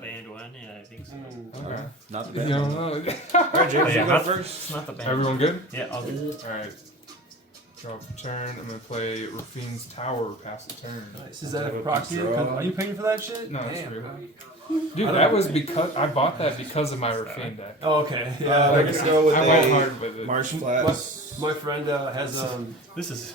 the band one. Yeah, I think so. Okay. Not the You band. don't know. Alright, James, Yeah, you go not, first. not the band. Everyone good? Yeah, all good. Alright. Draw for turn. I'm gonna play Rafine's Tower, pass the turn. Nice. Is that a proxy? Are you paying for that shit? No, it's Damn. real. Dude, that was because I bought that because of my Rafine deck. Oh, okay. Yeah. Let's go with I went hard with it. Marsh Flats. My friend has This is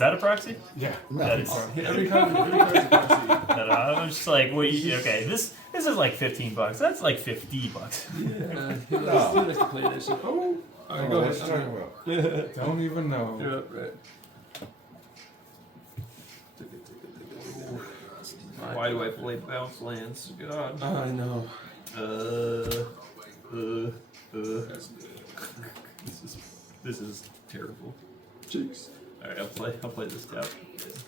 that a proxy? Yeah. That is. every card is a proxy. I'm just like, okay, this is like $15. That's like $50. Yeah. He likes to play this shit. Oh. Alright, go What you ahead. talking about? Don't even know. You're up, right. Why do I play bounce lands? God. I know. This is terrible. Cheeks. Alright, I'll play this tap.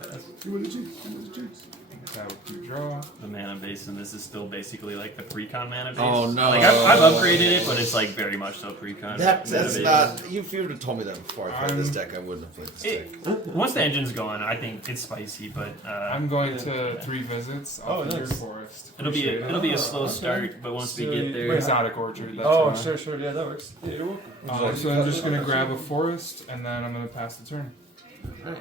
Pass. You want the cheeks? You want the cheeks? That would you draw. The mana base, and this is still basically like the pre-con mana base. Oh, no. Like I've upgraded it, but it's like very much so pre-con. That's mana base. not. If you would have told me that before I played this deck, I wouldn't have played this deck. Once the engine's going, I think it's spicy, but I'm going to 3 visits. Oh, Off your nice. forest. it'll be Appreciate a it. slow start. But once we get there, Exotic orchard. That's Oh, fine. sure. Yeah, that works. Yeah, you're welcome. So I'm just gonna grab a forest and then I'm gonna pass the turn. Right.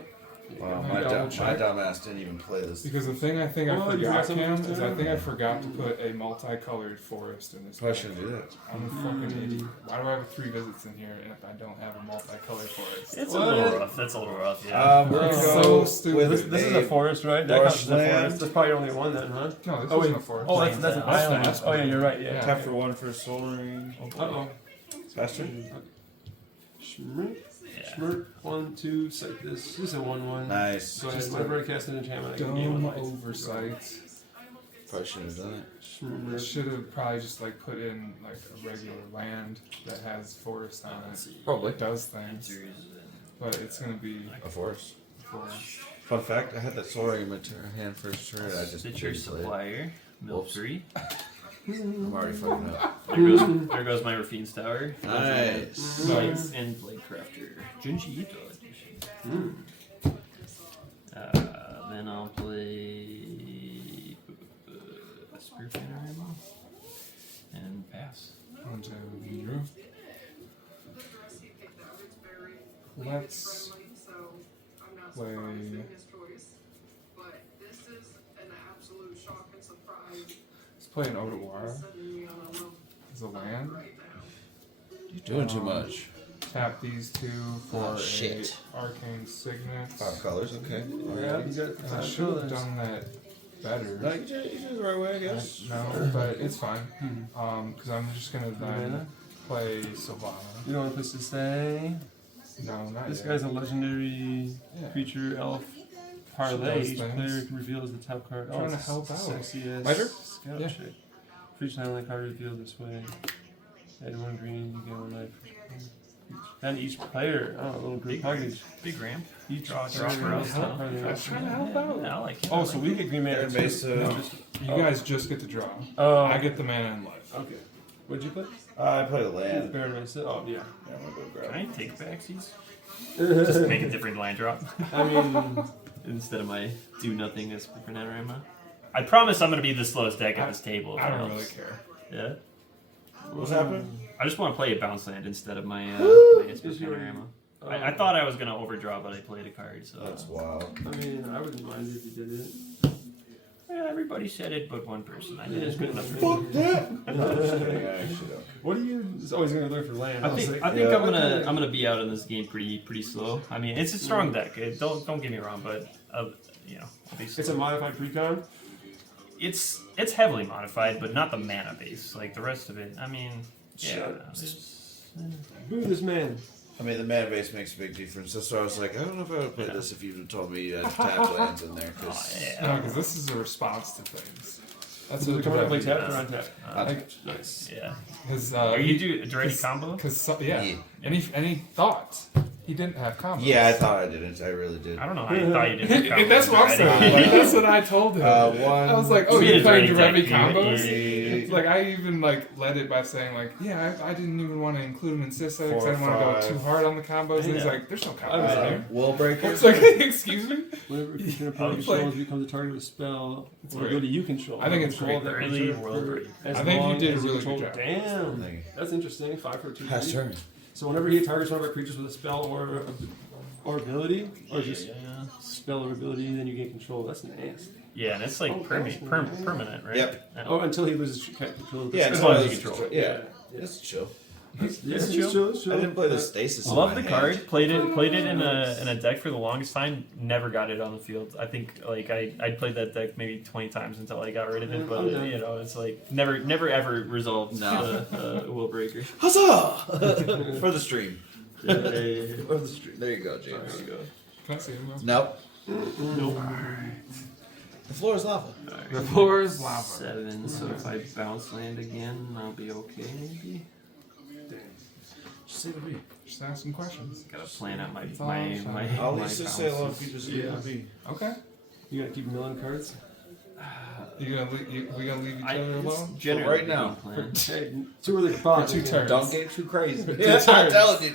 Wow, Yeah, my double check. dumbass didn't even play this. Because the thing I think I Oh, you forgot, got something Cam, to is do? I think I forgot to put a multicolored forest in this. Why deck. shouldn't do that? I'm a fucking idiot. Why do I have 3 visits in here and if I don't have a multicolored forest? it's a little rough. That's a little rough. Yeah. We're gonna So go stupid. with This is a forest, right? That counts as a marshland. forest. There's probably only one then, huh? No, this Oh, isn't wait. a forest. Oh, that's an That's island. that. Oh, yeah, you're right. Yeah. Yeah. tap for 1 for Soul Ring. Uh-oh. Faster? Schmirk. Yeah. Schmirk. 1, 2, Sythis. This is a 1/1. Nice. Go ahead. Whenever I cast an enchantment, I can Dumb gain 1 life. oversight. Probably shouldn't have done it. I Schmirk. should have probably just like put in like a regular land that has forest on it. Probably. It does things, but it's gonna be A force. forest. Fun fact: I had that Soul Ring in my hand first turn. I just Stitcher didn't play it. supplier, mill Whoops. 3. I'm already fucking up. There goes my Rafine's Tower. Nice. Lights and Blade Crafter. Junji Ito edition. Then I'll play Spear Panorama and pass. One, two, zero. Let's play. Let's play an Odawara as a land. You're doing too much. Tap these 2 for Oh, shit. a Arcane Signet. 5 colors, okay. Yeah, you got And I 5 should have colors. done that better. No, you did it the right way, I guess. No, but it's fine. Because I'm just gonna then Mana? play Sylvana. You don't want to play Sisay? No, not This yet. guy's a legendary Yeah. creature elf. Parlay. does Each things. player reveals the top card. Trying to it's help out. Sexy as My turn? scout Yeah. shit. For each land card revealed this way. Add 1 green, you get 1 life. And each player, oh, a little group package. Big ramp. Each Draw player for us. reveals the top card they I was have. trying to help out. Yeah, I like it. Oh, so we get green mana Third too. base, No, just- You guys just get to draw. Oh, I get the mana and life. Okay. What'd you play? I played a land. Baron Mesa. Oh, yeah. Yeah, I'm gonna go Can grab I it. take backsies? Just make a different land drop. I mean, Instead of my do nothing as Panorama. I promise I'm going to be the slowest deck at this table. if I it don't helps. really care. Yeah. What's happening? I just want to play a bounce land instead of my Esper Is your- Panorama. I thought I was going to overdraw, but I played a card, so. That's wild. I mean, I wouldn't mind if you did it. Yeah, everybody said it, but one person. I did it's good enough for me. Fuck that! No, I'm just kidding, I actually don't. What are you always going to learn for land? I think yeah. I'm gonna be out in this game pretty slow. I mean, it's a strong deck. Don't get me wrong, but you know, I'll be slow. It's a modified precon? It's heavily modified, but not the mana base. Like the rest of it. I mean, yeah. Shut there's- Boo this man. I mean, the mana base makes a big difference. That's why I was like, I don't know if I would play this if you'd told me you had tap lands in there. Oh, Cause yeah. No, because this is a response to things. That's So what coming up like Derevi tap does. or untap? Like, Nice. Yeah. Because Are you do a Derevi combo? Because yeah. Yeah. Any thoughts? He didn't have combos. Yeah, I thought I didn't. I really did. I don't know how you thought you didn't. have And that's what I'm combos saying. already. Like, that's what I told him. One. I was like, oh, We you're did playing already Derevi take- combos? yeah. It's like, I even like led it by saying like, yeah, I didn't even want to include him in Sisay because I didn't want to go 4, too hard on the combos. And he's Yeah. like, there's no combos there. Will breaker. It's like, excuse me? Whenever a creature in opponent It's like- controls becomes a target of a spell It's or great. ability you control. I think it's Control great. that Really creature well for great. as I think you long did a as really control- good job. Damn, Thank you. that's interesting. 5 for 2. Pass turn. So whenever he targets one of our creatures with a spell or ability, or Yeah, just yeah. spell or ability, then you gain control. That's nasty. Yeah, and it's like Oh, permanent, right? Yep. Yeah. Oh, until he loses control. of the Yeah, As spell. long as you control it. Yeah, it's chill. It's chill. chill. It's chill. I didn't play the stasis. in Love my the hand. card. Played it in a deck for the longest time. Never got it on the field. I think like I played that deck maybe 20 times until I got rid of it. But I'm done. you know, it's like never ever resolved No. the will breaker. Huzzah! For the stream. Yeah. For the stream. There you go, James. There you go. Can I see him? Nope. Nope. The floor is lava. The floor is lava. 7, so if I bounce land again, I'll be okay maybe. Just say the B. Just ask some questions. Gotta plan out my all I'm saying. I'll my leave Sisay alone bounces. if you just leave the B. Okay. You gotta keep milling cards. We gonna leave each I, other it's alone? generally right now. the plan. Hey, too early for pause. For 2 turns. Don't get too crazy. Two Yeah, I'm turns. telling you,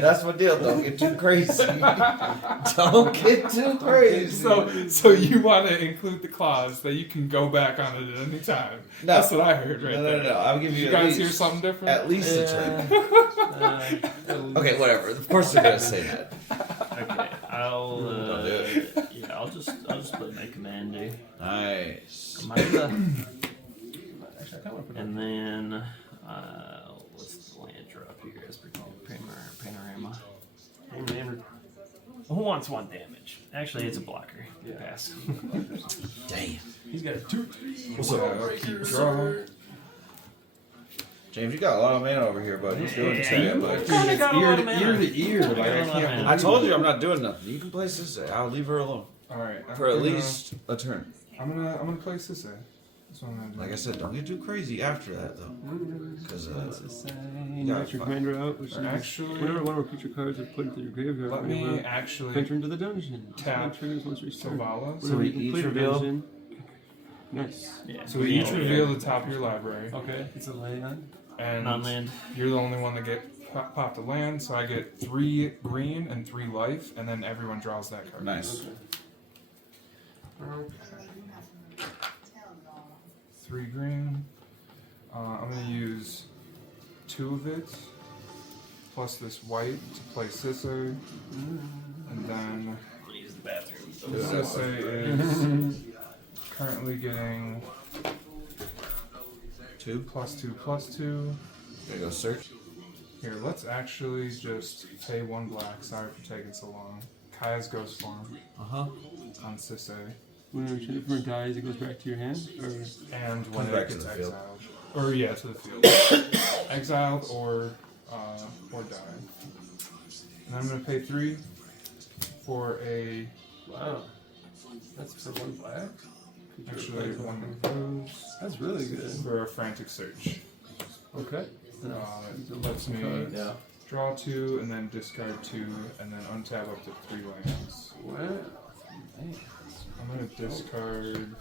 that's my deal. Don't get too crazy. Don't get too crazy. So you want to include the clause that you can go back on it at any time? No. That's what I heard right no, there. no. I'll give Did you, you at guys least, hear something different? At least a turn. Okay, whatever. Of course they're gonna say that. Okay, I'll Don't do it. yeah, I'll just play my commander. Nice. Commander. Actually, I kinda wanna put And then what's the land drop here as per panorama? it in. Who wants 1 damage? Actually, it's a blocker. Yeah. Pass. Damn. He's got a 2/3. What's up? Keep draw. James, you got a lot of mana over here, bud. He's doing Yeah, to you, you- bud. Kinda got a lot of mana. Ear to ear. Like, got a I lot of can't mana. I told you I'm not doing nothing. You can play Sisay. I'll leave her alone Alright. for at least a turn. I'm gonna play Sisay. That's what I'm gonna do. Like I said, don't get too crazy after that though, because You got your commander out, which Or is actually- whenever one of our creature cards are put into your graveyard, Let when you me actually enter into the dungeon. tap Triggers once restored. Savala. So we each reveal? Nice. Yeah. So we each reveal the top of your library, Okay, it's a land. and Non-land. you're the only one that get popped a land. So I get 3 green and 3 life, and then everyone draws that card. nice. Okay. 3 green. I'm gonna use 2 of it, plus this white to play Sisay, and then I'm gonna use the bathroom. Sisay is currently getting 2. +2/+2. There you go, search. Here, let's actually just pay 1 black. Sorry for taking so long. Kaya's Ghost Form Uh-huh. on Sisay. When a different dies, it goes back to your hand? Or And when Comes it back to gets the field. exiled. Or yeah, to the field. Exiled or die. And I'm gonna pay 3 for a wow. That's for 1 black? actually 1 of those That's really good. for a frantic search. Okay. It lets me Yeah. draw 2 and then discard 2 and then untap up to 3 lands. What? I'm gonna discard.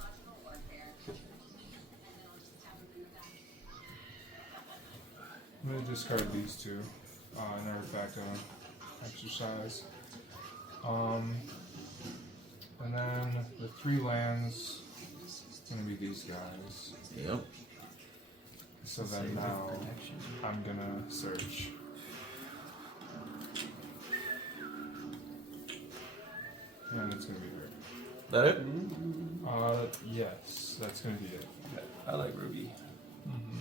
I'm gonna discard these 2 in order back to exercise. And then the 3 lands gonna be these guys. Yep. So then now I'm gonna search. And it's gonna be her. That it? Yes, that's gonna be it. I like Ruby. Mm-hmm.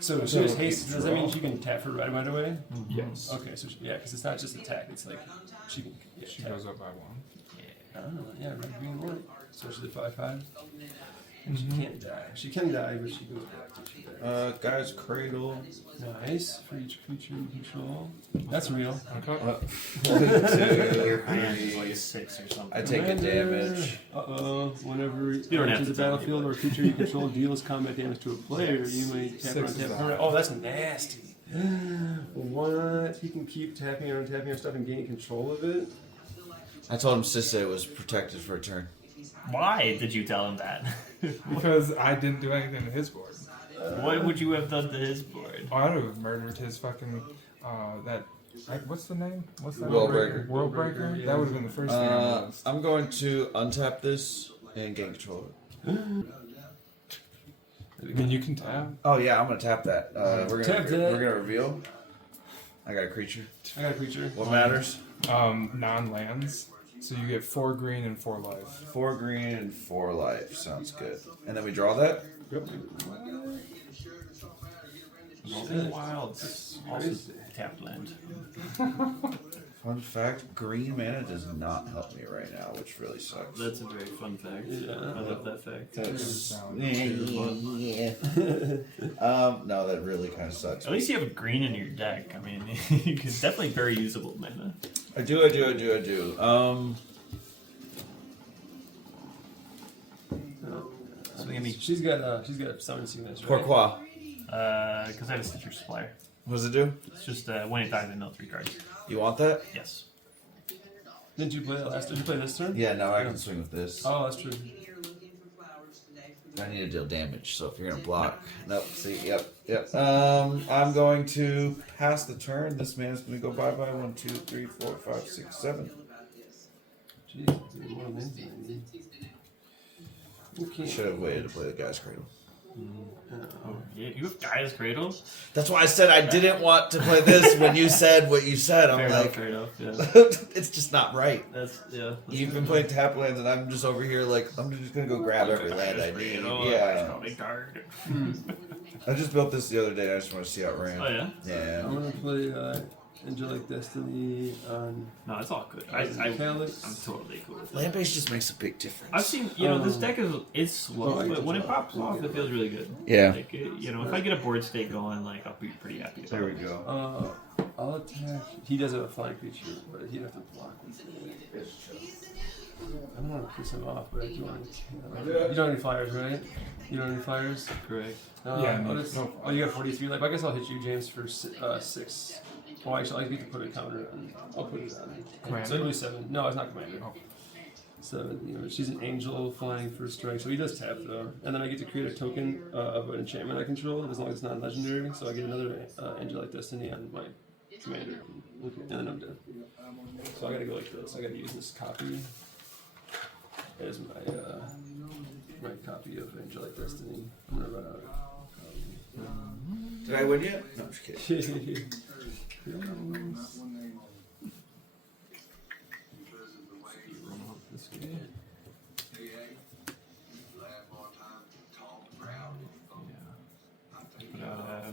So she has haste. Does that mean she can tap her right away? Yes. Okay, so yeah, because it's not just attack. It's like she can. Yeah, She tap. goes up by 1. Oh, yeah, red, green, white. So she's a 5/5. And she can't die. She can die, but she goes back to she dies. Guy's Cradle. Nice for each creature you control. That's real. Your hand is like a 6 or something. I take a damage. Whenever You don't have enters to the tell battlefield me, or a creature you control deals combat damage to a player, you may tap Six on is tap the her. Oh, that's nasty. What? He can keep tapping or untapping our stuff and gaining control of it? I told him Sisay was protected for a turn. Why did you tell him that? Because I didn't do anything to his board. What would you have done to his board? I would have murdered his fucking what's the name? What's that? World Breaker. World Breaker. Yeah. That would have been the first thing on the list. I'm going to untap this and gain control of it. I mean, you can tap. Oh yeah, I'm gonna tap that. We're Tap gonna that. we're gonna reveal. I got a creature. I got a creature. What matters? Non-lands. So you get 4 green and 4 life. 4 green and 4 life. Sounds good. And then we draw that. Yep. Wilds. Also tapped land. Fun fact: green mana does not help me right now, which really sucks. That's a very fun fact. Yeah. I love that fact. That's Yeah. no, that really kind of sucks. At least you have a green in your deck. I mean, it's definitely very usable mana. I do. So give me She's got summon sickness, right? Pourquoi? because I have a Stitcher Supplier. What does it do? It's just when it dies, I mill 3 cards. You want that? Yes. Didn't you play that last? Did you play this turn? Yeah, no, I can swing with this. Oh, that's true. I need to deal damage, so if you're gonna block. Nope, see, yep. I'm going to pass the turn. This man's gonna go bye-bye. 1, 2, 3, 4, 5, 6, 7. Jeez, dude, what a man. Okay. Should have waited to play the guy's cradle. Oh, yeah, you have Gaia's Cradle? That's why I said I didn't want to play this when you said what you said. I'm Fair enough, like, yeah. it's just not right. That's You've been playing tap lands, and I'm just over here like, I'm just gonna go grab every land I need. Yeah. Card. I just built this the other day. I just want to see how it ran. Oh, yeah? Yeah. I'm gonna play Angelic Destiny on No, it's all good. I'm Calyx. totally cool with that. Land base just makes a big difference. I've seen, this deck is slow, but when it pops off, it feels really good. Yeah. Like, if I get a board state going, like, I'll be pretty happy. There we go. I'll attack. He does have a flying creature, but he'd have to block with it. I don't want to piss him off, but I do want to. You don't have any flyers, right? You don't have any flyers? Correct. Yeah, I'll no- just- no Oh, you got 43 life. I guess I'll hit you, James, for 6. Oh, actually, I get to put a counter on. I'll put it on. Commander? So it'll be 7. No, it's not commander. Oh. 7. She's an angel flying for strike, so he does tap though. And then I get to create a token of an enchantment I control, as long as it's not legendary. So I get another Angelic Destiny on my commander. Okay, and then I'm done. So I gotta go like this. I gotta use this copy as my copy of Angelic Destiny. I'm gonna run out of Did I win yet? No, I'm just kidding. copy.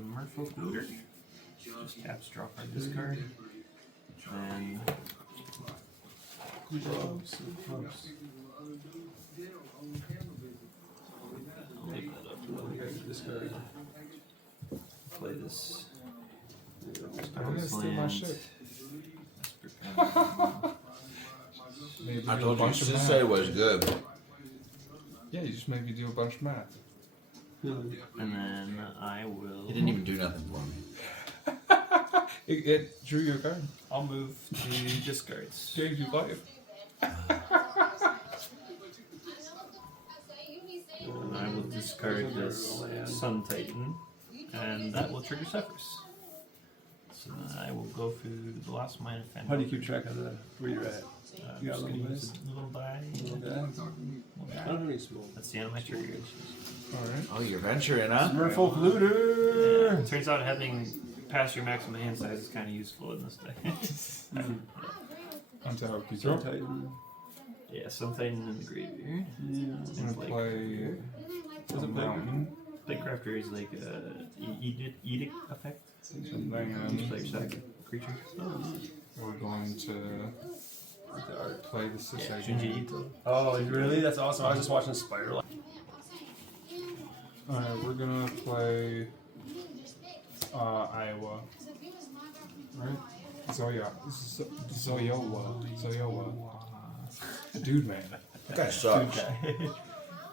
Merfolk Looter. Just taps, draw card, discard. And Close, close. I'll leave that up. Well, you guys discard. Play this. I'm gonna steal my shit. Maybe I do a told you bunch of math. Sisay was good. Yeah, you just made me do a bunch of math. And then I will. He didn't even do nothing for me. It drew you a card. I'll move to discards. Gave you life. And I will discard this Sun Titan, and that will trigger Sefris. So then I will go through the last mine of Fenrir. How do you keep track of where you're at? You got a little bit. Little die. I don't have any small. That's the end of my triggers. Alright. Oh, you're venturing, huh? Merfolk Looter! Yeah, turns out having past your maximum hand size is kind of useful in this deck. Until I Sun keep Titan. Yeah, Sun Titan in the graveyard. Yeah. I'm gonna play Does a it play? mountain. Playcrafter is like a edict effect. Something, Just like sack creature. we're going to play the Yeah, Sisay. Junji Ito. Oh, really? That's awesome. I was just watching Spider. Alright, we're gonna play Iowa. Right? Zoyoa. Dude, man. That guy sucks.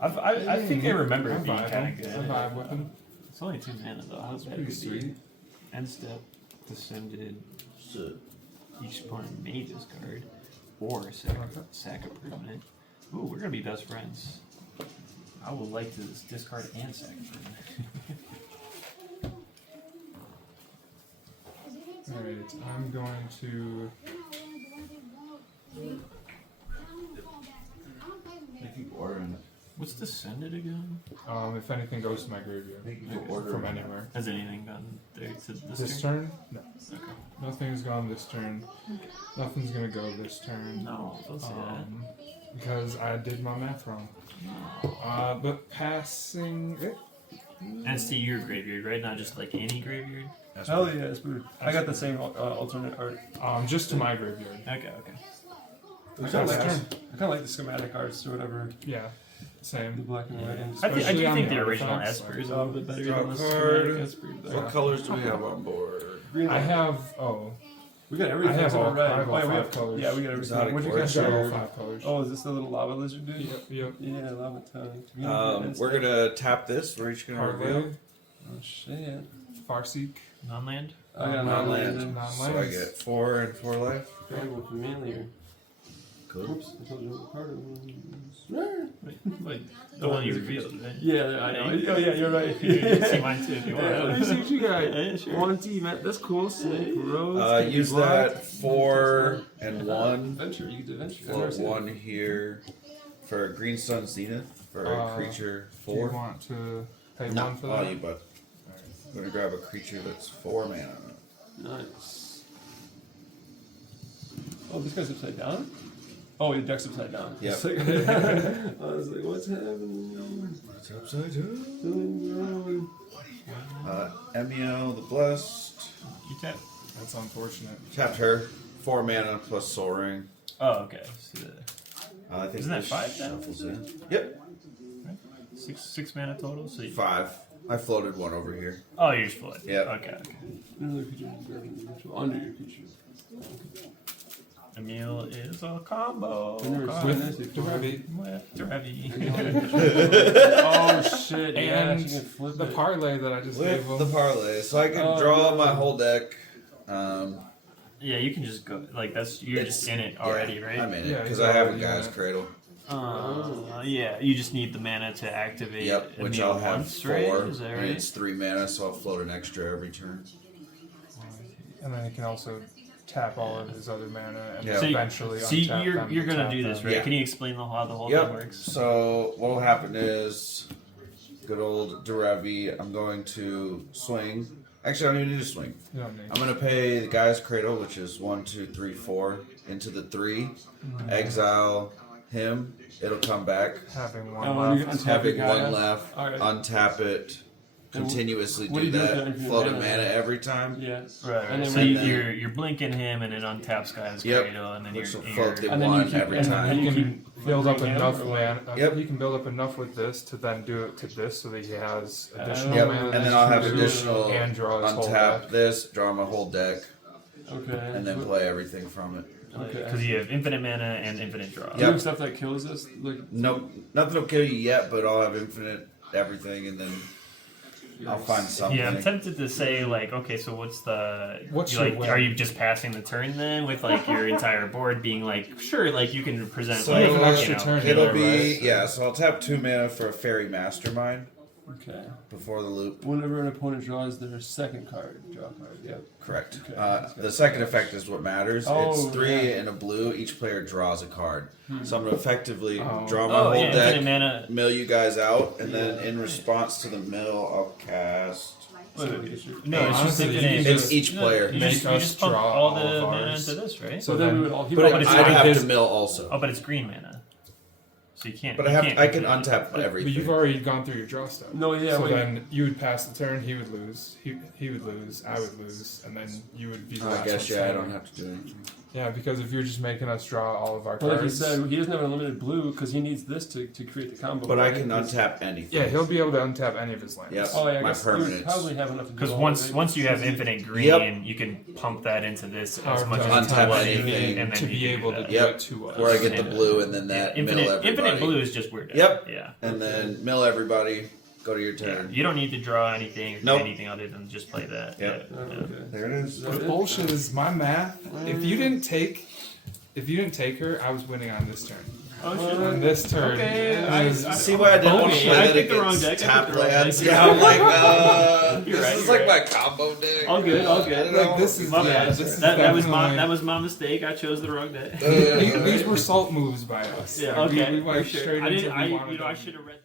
I think I remember I it being vibe kind him. of I good. vibe with him. It's only 2 mana though. How's that Pretty could be? sweet. End step, descended. So, Each opponent may discard or sack a permanent. Ooh, we're gonna be best friends. I would like to discard and sack a permanent. Alright, I'm going to. if you order it, What's descended again? If anything goes to my graveyard I think you can order from it. anywhere. Has anything gone there to this This turn? turn? No. Okay. Nothing's gone this turn. Nothing's gonna go this turn. No, don't say Because I did my math wrong. But passing. that. And it's to your graveyard, right? Not just like any graveyard? That's Hell yeah, it's weird. I got the same alternate art. Just to my graveyard. Okay, okay. I Pass kind the of turn. like the schematic arts or whatever, Yeah. the Same. black and white. And I do Especially on think the the original artifacts, Esper like- is a little bit better Draw than the card. schematic Esper. What colors do we have on board? green. I have. Oh. We got everything. I have except all- red. I have all Oh, yeah, we 5 have colors. Yeah, we got everything. Exotic What'd you forest. guys Got all Sure. 5 colors. Oh, is this the little lava lizard dude? Yep. Yeah, lava tongue. We're gonna tap this. We're each gonna reveal. Parlay. Oh shit. Farseek. Non-land? I got Non-land. non-land. So I get 4 and 4 life. Valuable familiar. Cool. Oops, I told you what card it was. Wait, the one you revealed, right? Yeah, I know. Oh yeah, you're right. You can see mine too if you Yeah, let want. me see what you got. Yeah, sure. Monty, man, that's cool. Snake, Rose. Use that 4 and 1. Adventure, you can do adventure. I've never Float seen it. 1 here for Green Sun Zenith for a creature Do you 4. want to pay No, 1 for all that? you, but I'm gonna grab a creature that's 4 mana. Nice. Oh, this guy's upside down? Oh, your deck's upside down. Yep. It's like- I was like, what's happening? It's upside down. Something's wrong. Emiel the Blessed. You tap. That's unfortunate. Tapped her. 4 mana plus Soul Ring. Oh, okay. So, I think Isn't that this 5 then? shuffles in. Yep. six mana total. So you, 5. I floated 1 over here. oh, you're split. Yep. Okay. Okay. Another creature under your creature. Emil is a combo. I never Card seen With this before. Derevi. with Derevi. Oh shit! Yeah, And she can flip the it. parlay that I just gave With him. the parlay. So I can Oh, draw no. my whole deck. Yeah, you can just go like that's. You're just in it already, yeah, right? I'm in it Yeah, because he's I have a already in Guy's it. Cradle. Yeah, you just need the mana to activate. Yep, which Emil I'll have once, 4. right? Is that And right? it's 3 mana, so I'll float an extra every turn. And then he can also tap all of his other mana and Yeah. then So, eventually so untap you're them you're to gonna tap do this, them. right? Yeah. Can you explain how the whole thing Yep. works? So what will happen is, good old Derevi, I'm going to swing. Actually, I don't even need to swing. You don't need. I'm going to pay the Guy's Cradle, which is 1, 2, 3, 4, into the 3. Exile him. It'll come back. Having one Oh, you left. untap Having your guy. 1 left. Alright. Untap it. Continuously what do do you do with that. that infinite Float a mana? mana every time. Yeah. Right. And then So when- you're blinking him and then untap Sky's Yep. Cradle and then Which will you're float the And then you 1 keep- every and then time. He you can keep build up flipping enough him, or mana. Yep. He can build up enough with this to then do it to this, so that he has additional Yep, mana. and then that I'll he have can do additional and draw his whole untap deck. this, draw my whole deck, Okay. and then play everything from it. Okay. because you have infinite mana and infinite draw. Do you Yep. have stuff that kills us? Like, Nope, nothing will kill you yet, but I'll have infinite everything, and then I'll find something. Yeah, I'm tempted to say like, okay, so what's What's like? your win? Are you just passing the turn then with like your entire board being like, sure, like you can present So like You have an extra you know, turn. It'll there, be right? yeah. So I'll tap 2 mana for a Fairy Mastermind okay. before the loop. Whenever an opponent draws their second card, draw a card. Yep. Correct. Okay. The second effect is what matters. Oh, It's 3 yeah. and a blue. Each player draws a card. So I'm gonna effectively draw my oh whole yeah, deck, infinite mana. mill you guys out, and then in response to the mill, I'll cast. No, it's honestly, just you infinite. can It's each player. You Make just, you us just pump draw all all the of mana ours. into this, right? So So then we then, would all. But it's I'd have his- to mill also. Oh, but it's green mana, so you can't. But you can't I can infinite. untap but everything. you've already gone through your draw stuff. No, yeah, So wait. then you would pass the turn, he would lose, he would lose, I would lose, and then you would be the I last guess one yeah. I standing. don't have to do anything. Yeah, because if you're just making us draw all of our But like you cards, said, he doesn't have unlimited blue because he needs this to create the combo. But I right? can Because- untap anything. yeah, he'll be able to untap any of his lands. Yep. Oh yeah, I My guess he would permanents. probably have enough to do Because all once of it. once you have infinite green, Yep. you can pump that into this Power as much to as untap you want, anything and then to you be can do able to that. do Yep. it to us. Where I get the Yeah. blue and then that mill infinite everybody. blue is just weird. Yep. Yeah. And then mill everybody, Go to your Yeah, turn. you don't need to draw anything or do Nope. anything other than just play that. Yep. Yeah. Okay. There it is. The bullshit is my math. If you didn't take her, I was winning on this turn. Oh On this turn, Okay, it was- See why I didn't want to Okay, play I that picked the wrong against deck, I picked tap the wrong lands. deck. Yeah, I'm like, You're this right, is you're like right. my combo deck. All good, all good. I don't know. Like this is My yeah, bad. this is That was definitely- my mistake. I chose the wrong deck. These were salt moves by us. Yeah, Like, okay. we went for sure. straight I into didn't. we I wanted you know I them. should have read.